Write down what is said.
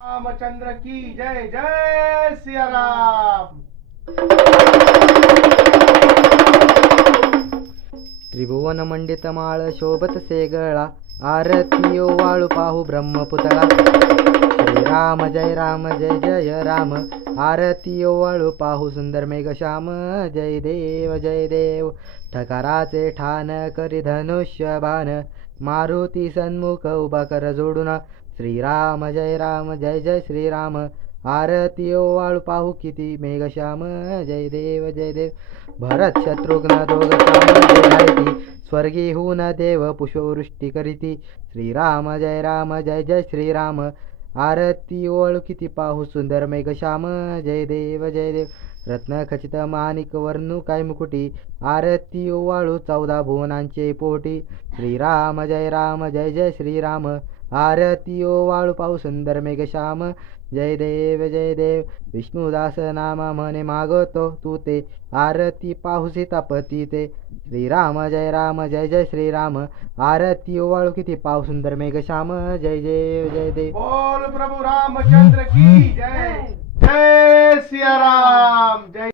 रामचंद्र की जय जय सियाराम। त्रिभुवन मंडित माळ शोभत सेगळा आरतीयो वाळू पाहू ब्रह्मपुतळा. श्रीराम जय राम जय जय राम आरतीयो वाळू पाहू सुंदर मेघश्याम जय देव जय देव. ठकाराचे ठाण करी धनुष्य बाण मारुती सन्मुख उभा कर जोडून श्रीराम जय राम जय जय श्रीराम. आरती वाळू पाहू किती मेघश्याम. जय देव जय देव. भरत शत्रुघ्न दोघ स्वर्गी हून देव पुष्पवृष्टी करीती. श्रीराम जय राम जय जय श्रीराम. आरती ओळ किती पाहू सुंदर मेघश्याम. जय देव जय देव. रत्न खचित माणिक वर्णू काय मुकुटी. आरती ओवाळू चौदा भुवनांचे पोटी. श्रीराम जय राम जय जय श्रीराम. आरती ओवाळू पाहू सुंदर मेघश्याम. जय देव जय देव. विष्णुदास नाम म्हणे मागतो तू ते. आरती पाहू सीतापती ते. श्रीराम जय राम जय जय श्रीराम. आरती वाळू किती पाऊ सुंदर मेघश्याम. जय जय जय देव. बोल प्रभू रामचंद्र की जय. जय सियाराम जय